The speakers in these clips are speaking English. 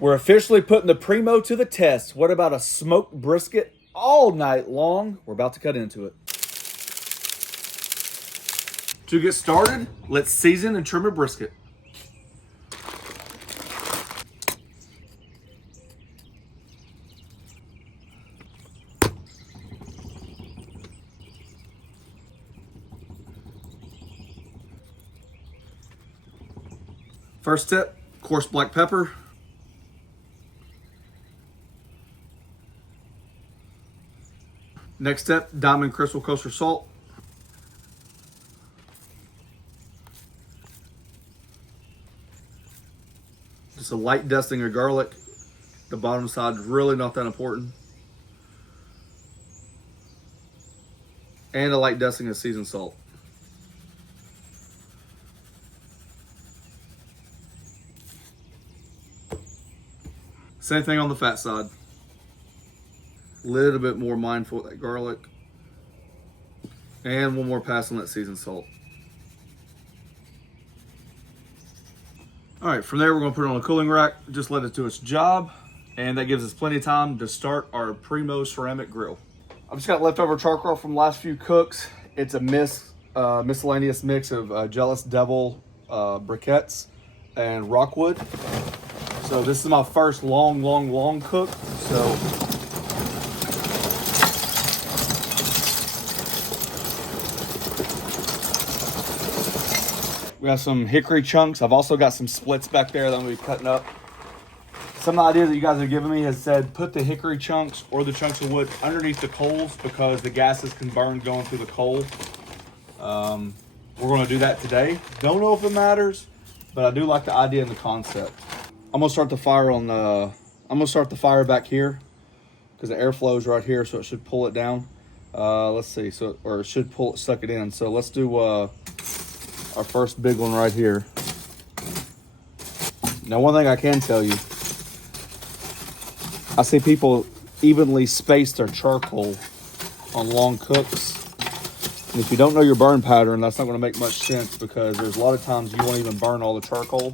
We're officially putting the Primo to the test. What about a smoked brisket all night long? We're about to cut into it. To get started, let's season and trim a brisket. First step, coarse black pepper. Next step, diamond crystal kosher salt. Just a light dusting of garlic. The bottom side is really not that important. And a light dusting of seasoned salt. Same thing on the fat side. A little bit more mindful of that garlic. And one more pass on that seasoned salt. All right, from there we're gonna put it on a cooling rack, just let it do its job, and that gives us plenty of time to start our Primo Ceramic Grill. I've just got leftover charcoal from the last few cooks. It's a miscellaneous mix of Jealous Devil briquettes and rockwood. So this is my first long cook. So we got some hickory chunks. I've also got some splits back there that I'm gonna be cutting up. Some of the ideas that you guys have given me has said put the hickory chunks or the chunks of wood underneath the coals because the gases can burn going through the coal. We're gonna do that today. Don't know if it matters, but I do like the idea and the concept. I'm gonna start the fire on the, I'm gonna start the fire back here because the airflow is right here, so it should pull it down. Let's see, so, or it should suck it in. So let's do our first big one right here. Now, one thing I can tell you, I see people evenly space their charcoal on long cooks. And if you don't know your burn pattern, that's not gonna make much sense because there's a lot of times you won't even burn all the charcoal.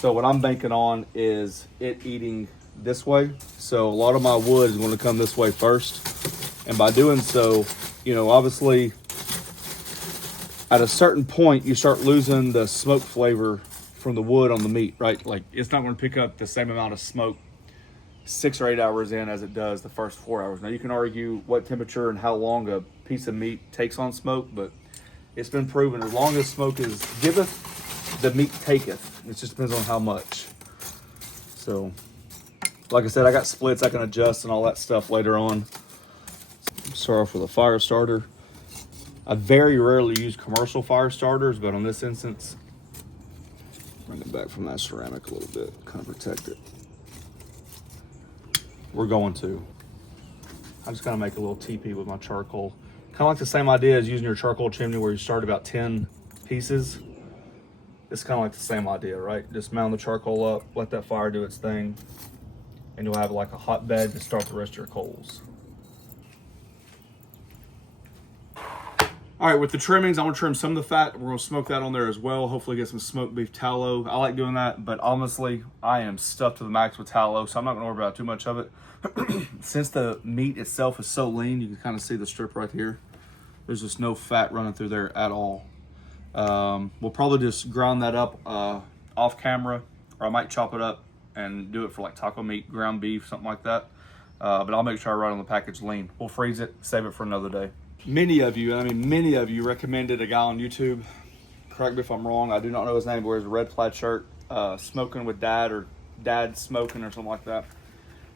So what I'm banking on is it eating this way. So a lot of my wood is gonna come this way first. And by doing so, you know, obviously, at a certain point, you start losing the smoke flavor from the wood on the meat, right? Like it's not going to pick up the same amount of smoke 6 or 8 hours in as it does the first 4 hours. Now you can argue what temperature and how long a piece of meat takes on smoke, but it's been proven as long as smoke is giveth, the meat taketh. It just depends on how much. So, like I said, I got splits I can adjust and all that stuff later on. Start off with a fire starter. I very rarely use commercial fire starters, but on this instance, bring it back from that ceramic a little bit, kind of protect it. We're going to. I'm just gonna make a little teepee with my charcoal. Kind of like the same idea as using your charcoal chimney where you start about 10 pieces. It's kind of like the same idea, right? Just mount the charcoal up, let that fire do its thing, and you'll have like a hotbed to start the rest of your coals. All right, with the trimmings, I'm gonna trim some of the fat. We're gonna smoke that on there as well. Hopefully get some smoked beef tallow. I like doing that, but honestly, I am stuffed to the max with tallow, so I'm not gonna worry about too much of it. Since the meat itself is so lean, you can kind of see the strip right here. There's just no fat running through there at all. We'll probably just grind that up off camera, or I might chop it up and do it for like taco meat, ground beef, something like that. But I'll make sure I write on the package lean. We'll freeze it, save it for another day. Many of you recommended a guy on YouTube. Correct me if I'm wrong. I do not know his name, but wears a red plaid shirt, smoking with dad or dad smoking or something like that.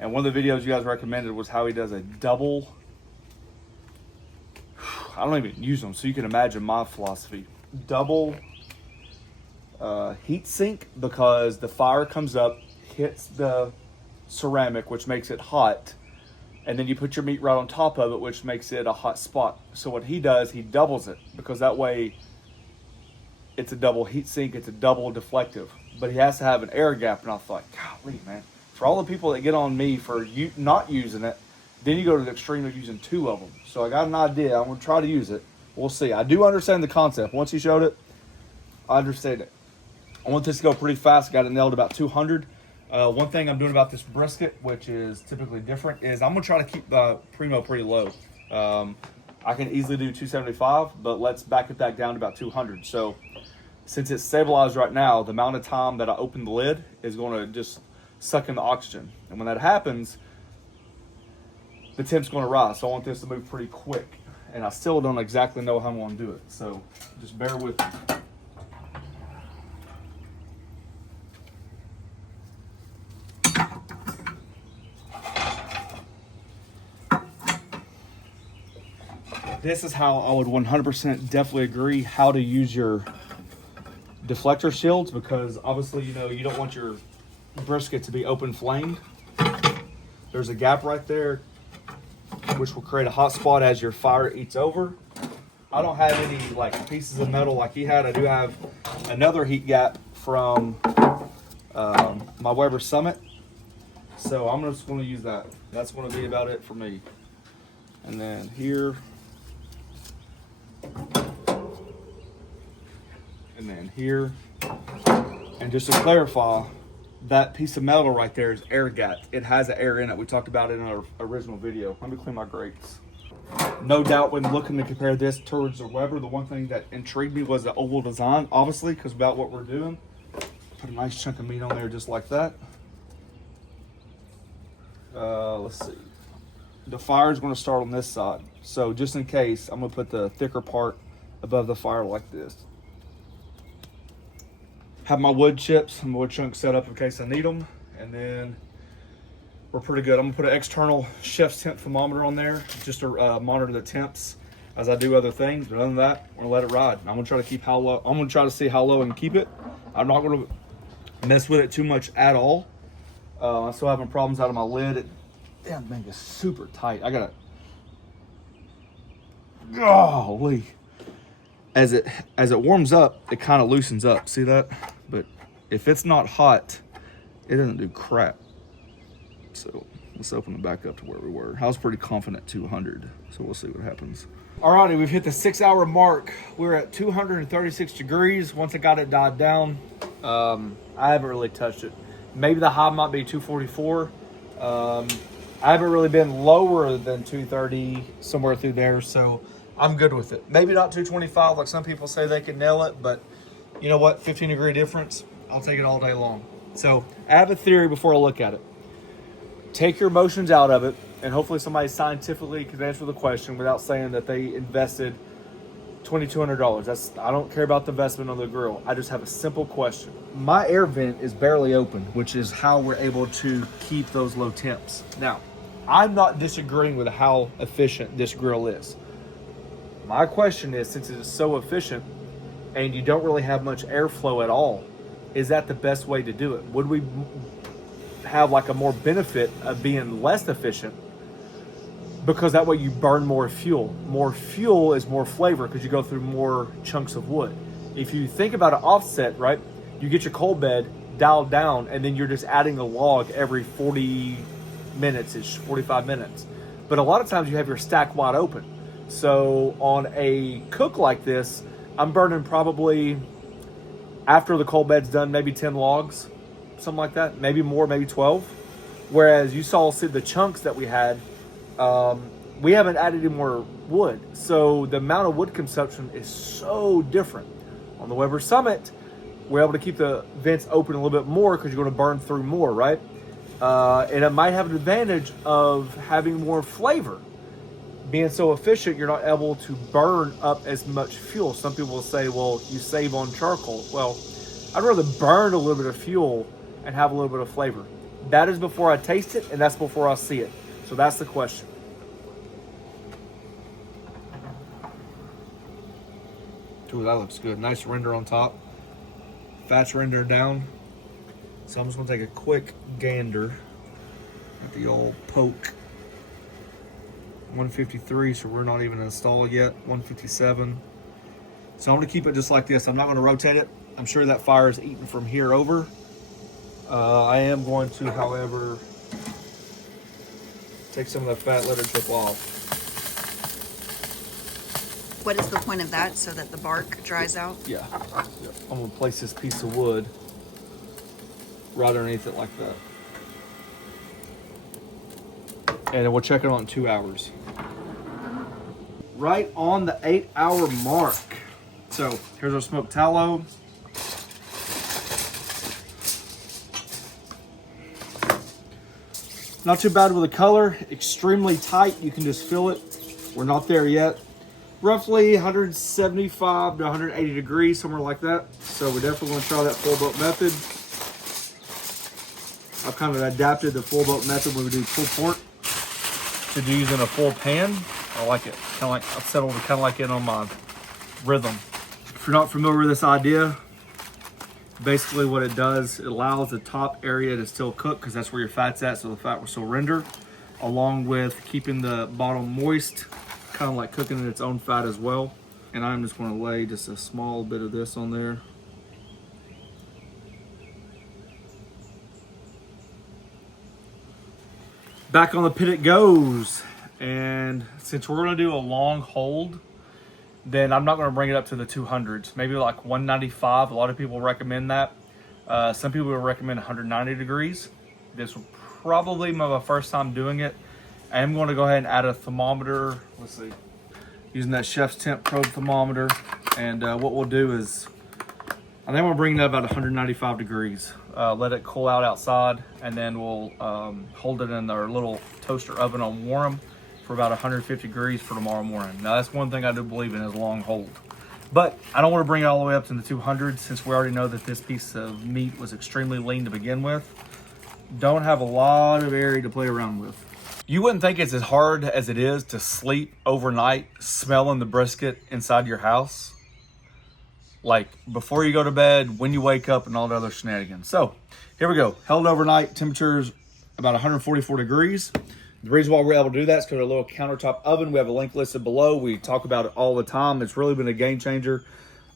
And one of the videos you guys recommended was how he does a double. I don't even use them, so you can imagine my philosophy. Double heat sink, because the fire comes up, hits the ceramic, which makes it hot. And then you put your meat right on top of it, which makes it a hot spot. So what he does, he doubles it, because that way it's a double heat sink, it's a double deflective. But he has to have an air gap, and I thought, golly, man. For all the people that get on me for not using it, then you go to the extreme of using 2 of them. So I got an idea. I'm going to try to use it. We'll see. I do understand the concept. Once he showed it, I understand it. I want this to go pretty fast. Got it nailed about 200. One thing I'm doing about this brisket, which is typically different, is I'm gonna try to keep the Primo pretty low. I can easily do 275, but let's back it back down to about 200. So since it's stabilized right now, the amount of time that I open the lid is gonna just suck in the oxygen. And when that happens, the temp's gonna rise. So I want this to move pretty quick. And I still don't exactly know how I'm gonna do it. So just bear with me. This is how I would 100% definitely agree how to use your deflector shields, because obviously, you know, you don't want your brisket to be open flamed. There's a gap right there, which will create a hot spot as your fire eats over. I don't have any like pieces of metal like he had. I do have another heat gap from my Weber Summit. So I'm just going to use that. That's going to be about it for me. And then here. And then here. And just to clarify, that piece of metal right there is air gapped. It has an air in it. We talked about it in our original video. Let me clean my grates. No doubt when looking to compare this towards the Weber, the one thing that intrigued me was the oval design, obviously, because about what we're doing. Put a nice chunk of meat on there just like that. Let's see. The fire is going to start on this side. So just in case, I'm going to put the thicker part above the fire like this. Have my wood chips and wood chunks set up in case I need them. And then we're pretty good. I'm gonna put an external chef's temp thermometer on there just to monitor the temps as I do other things. But other than that, I'm gonna let it ride. I'm gonna try to keep how low. I'm gonna try to see how low I can keep it. I'm not gonna mess with it too much at all. I'm still having problems out of my lid. Damn thing is super tight. I gotta. Golly. As it warms up, it kind of loosens up. See that? But if it's not hot, it doesn't do crap. So let's open it back up to where we were. I was pretty confident 200, so we'll see what happens. Alrighty, we've hit the 6-hour mark. We're at 236 degrees. Once I got it dialed down, I haven't really touched it. Maybe the high might be 244. I haven't really been lower than 230, somewhere through there, so I'm good with it. Maybe not 225 like some people say they can nail it, but you know what? 15-degree difference, I'll take it all day long. So I have a theory before I look at it. Take your emotions out of it, and hopefully somebody scientifically can answer the question without saying that they invested $2,200. I don't care about the investment on the grill. I just have a simple question. My air vent is barely open, which is how we're able to keep those low temps. Now, I'm not disagreeing with how efficient this grill is. My question is, since it is so efficient and you don't really have much airflow at all, is that the best way to do it? Would we have like a more benefit of being less efficient, because that way you burn more fuel? More fuel is more flavor because you go through more chunks of wood. If you think about an offset, right, you get your coal bed dialed down and then you're just adding a log every 40 minutes-ish, 45 minutes. But a lot of times you have your stack wide open. So on a cook like this, I'm burning probably, after the coal bed's done, maybe 10 logs, something like that, maybe more, maybe 12. Whereas you saw the chunks that we had, we haven't added any more wood. So the amount of wood consumption is so different. On the Weber Summit, we're able to keep the vents open a little bit more because you're going to burn through more, right? And it might have an advantage of having more flavor. Being so efficient, you're not able to burn up as much fuel. Some people will say, well, you save on charcoal. Well, I'd rather burn a little bit of fuel and have a little bit of flavor. That is before I taste it, and that's before I see it. So that's the question. Ooh, that looks good. Nice render on top. Fats render down. So I'm just gonna take a quick gander at the old poke. 153, so we're not even installed yet. 157. So I'm gonna keep it just like this. I'm not gonna rotate it. I'm sure that fire is eaten from here over. I am going to, however, take some of that fat, let it drip off. What is the point of that? So that the bark dries out? Yeah. I'm gonna place this piece of wood right underneath it like that. And then we'll check it on in 2 hours. Right on the 8-hour mark. So here's our smoked tallow. Not too bad with the color, extremely tight. You can just feel it. We're not there yet. Roughly 175 to 180 degrees, somewhere like that. So we're definitely gonna try that full boat method. I've kind of adapted the full boat method when we do pulled pork to do using a full pan. I like it. Kind of like, I've settled kind of like it on my rhythm. If you're not familiar with this idea, basically what it does, it allows the top area to still cook because that's where your fat's at, so the fat will still render, along with keeping the bottom moist, kind of like cooking in its own fat as well. And I'm just going to lay just a small bit of this on there. Back on the pit it goes. And since we're going to do a long hold, then I'm not going to bring it up to the 200s. Maybe like 195. A lot of people recommend that. Some people will recommend 190 degrees. This will probably be my first time doing it. I am going to go ahead and add a thermometer. Let's see. Using that Chef's Temp probe thermometer. And what we'll do is, I think I'm going to bring it up about 195 degrees. Let it cool out outside. And then we'll hold it in our little toaster oven on warm for about 150 degrees for tomorrow morning. Now that's one thing I do believe in is long hold. But I don't want to bring it all the way up to the 200s since we already know that this piece of meat was extremely lean to begin with. Don't have a lot of area to play around with. You wouldn't think it's as hard as it is to sleep overnight smelling the brisket inside your house. Like before you go to bed, when you wake up, and all the other shenanigans. So here we go. Held overnight, temperatures about 144 degrees. The reason why we're able to do that is because our little countertop oven, we have a link listed below. We talk about it all the time. It's really been a game changer.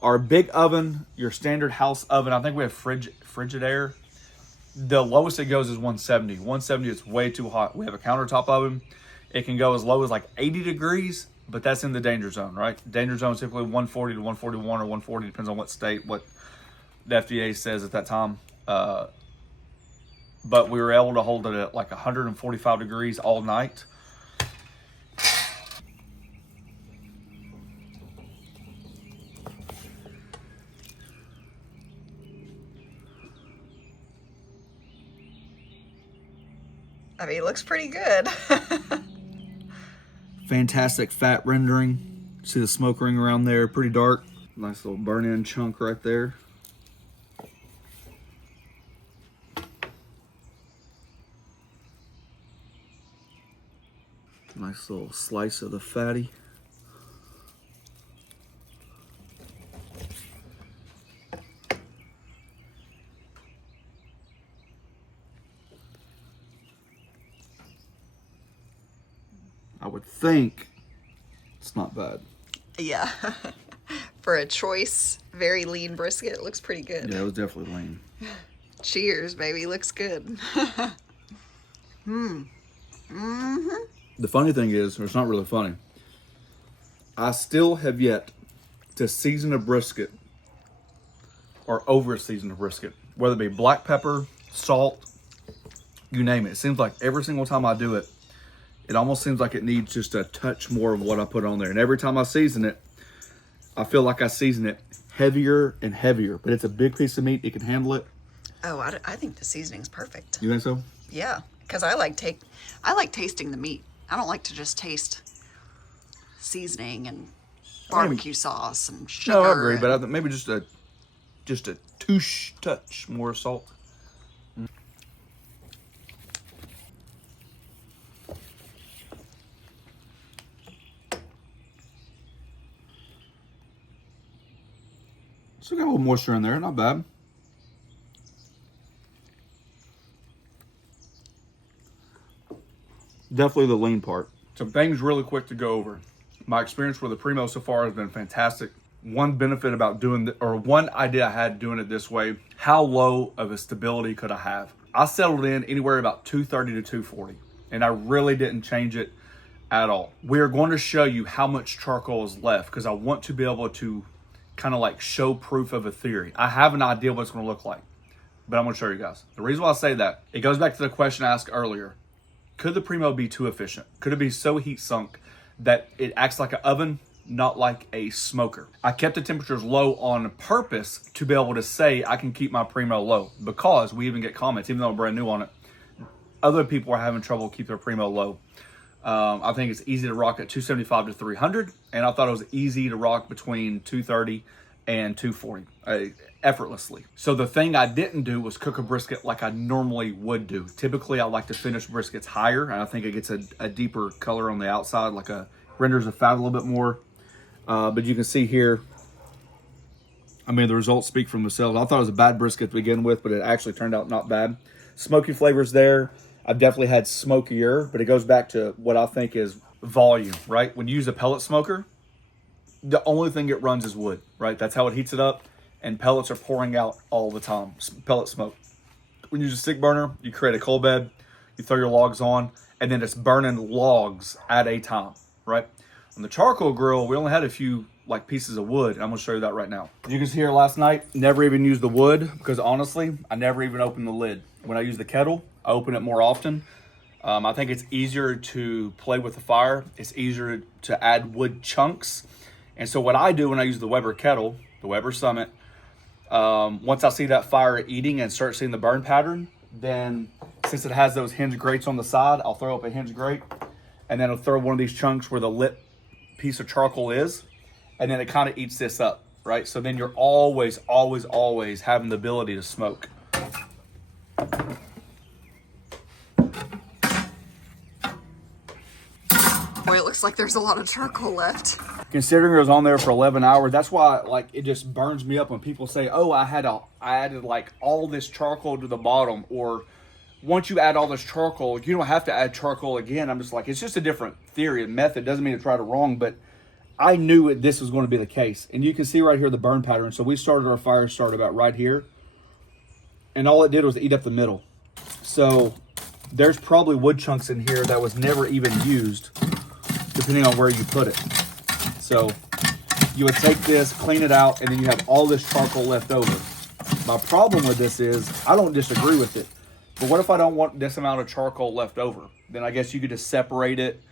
Our big oven, your standard house oven, I think we have Frigidaire. The lowest it goes is 170. 170 is way too hot. We have a countertop oven. It can go as low as like 80 degrees, but that's in the danger zone, right? Danger zone is typically 140 to 141 or 140, depends on what state, what the FDA says at that time. But we were able to hold it at like 145 degrees all night. I mean, it looks pretty good. Fantastic fat rendering. See the smoke ring around there, pretty dark. Nice little burn-in chunk right there. Nice little slice of the fatty. I would think it's not bad. Yeah. For a choice, very lean brisket, it looks pretty good. Yeah, it was definitely lean. Cheers, baby. Looks good. The funny thing is, or it's not really funny, I still have yet to season a brisket or over season a brisket, whether it be black pepper, salt, you name it. It seems like every single time I do it, it almost seems like it needs just a touch more of what I put on there. And every time I season it, I feel like I season it heavier and heavier. But it's a big piece of meat. It can handle it. Oh, I think the seasoning's perfect. You think so? Yeah, because I like tasting the meat. I don't like to just taste seasoning and barbecue sauce and sugar. No, I agree, but I think maybe just a touch more salt. Still got a little moisture in there, not bad. Definitely the lean part. Some things really quick to go over. My experience with the Primo so far has been fantastic. One benefit about doing or one idea I had doing it this way, how low of a stability could I have? I settled in anywhere about 230 to 240, and I really didn't change it at all. We are going to show you how much charcoal is left because I want to be able to kind of like show proof of a theory. I have an idea what it's going to look like. but I'm going to show you guys. The reason why I say that, it goes back to the question I asked earlier. Could the Primo be too efficient? Could it be so heat sunk that it acts like an oven, not like a smoker? I kept the temperatures low on purpose to be able to say I can keep my Primo low, because we even get comments, even though I'm brand new on it, other people are having trouble keep their Primo low. I think it's easy to rock at 275 to 300, and I thought it was easy to rock between 230 and 240 effortlessly. So the thing I didn't do was cook a brisket like I normally would do. Typically, I like to finish briskets higher, and I think it gets a deeper color on the outside, like renders the fat a little bit more. But you can see here, I mean, the results speak for themselves. I thought it was a bad brisket to begin with, but it actually turned out not bad. Smoky flavors there. I've definitely had smokier, but it goes back to what I think is volume, right? When you use a pellet smoker, the only thing it runs is wood, right? That's how it heats it up, and pellets are pouring out all the time, pellet smoke. When you use a stick burner, you create a coal bed, you throw your logs on, and then it's burning logs at a time, right? On the charcoal grill, we only had a few like pieces of wood, and I'm gonna show you that right now. You can see here last night, never even used the wood, because honestly, I never even opened the lid. When I use the kettle, I open it more often. I think it's easier to play with the fire. It's easier to add wood chunks. And so what I do when I use the Weber kettle, the Weber Summit, once I see that fire eating and start seeing the burn pattern, then since it has those hinge grates on the side, I'll throw up a hinge grate, and then I'll throw one of these chunks where the lit piece of charcoal is, and then it kind of eats this up, right? So then you're always, always, always having the ability to smoke. Boy, it looks like there's a lot of charcoal left. Considering it was on there for 11 hours, that's why like it just burns me up when people say, "Oh, I added like all this charcoal to the bottom," or once you add all this charcoal, you don't have to add charcoal again. I'm just like, it's just a different theory and method. Doesn't mean it's right or wrong, but I knew this was going to be the case. And you can see right here the burn pattern. So we started our fire start about right here, and all it did was eat up the middle. So there's probably wood chunks in here that was never even used, depending on where you put it. So you would take this, clean it out, and then you have all this charcoal left over. My problem with this is, I don't disagree with it, but what if I don't want this amount of charcoal left over? Then I guess you could just separate it.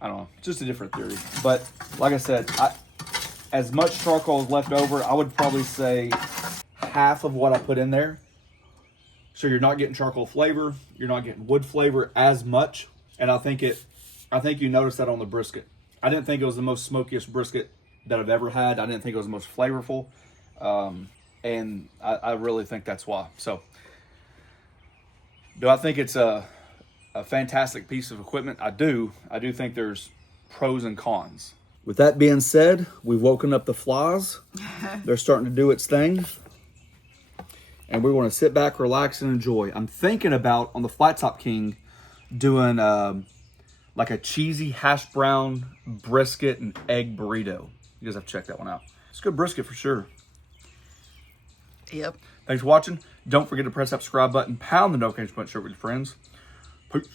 I don't know, it's just a different theory. But like I said, as much charcoal is left over, I would probably say half of what I put in there. So you're not getting charcoal flavor, you're not getting wood flavor as much, and I think you noticed that on the brisket. I didn't think it was the most smokiest brisket that I've ever had. I didn't think it was the most flavorful, and I really think that's why. So, do I think it's a fantastic piece of equipment? I do. I do think there's pros and cons. With that being said, we've woken up the flies. They're starting to do its thing. And we're going to sit back, relax, and enjoy. I'm thinking about, on the Flat Top King, doing like a cheesy hash brown brisket and egg burrito. You guys have to check that one out. It's a good brisket for sure. Yep. Thanks for watching. Don't forget to press that subscribe button, pound the notification button, share with your friends. Peace.